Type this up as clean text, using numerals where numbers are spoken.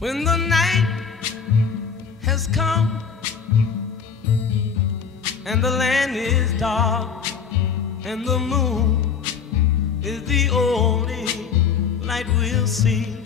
When the night has come and the land is dark and the moon is the only light we'll see,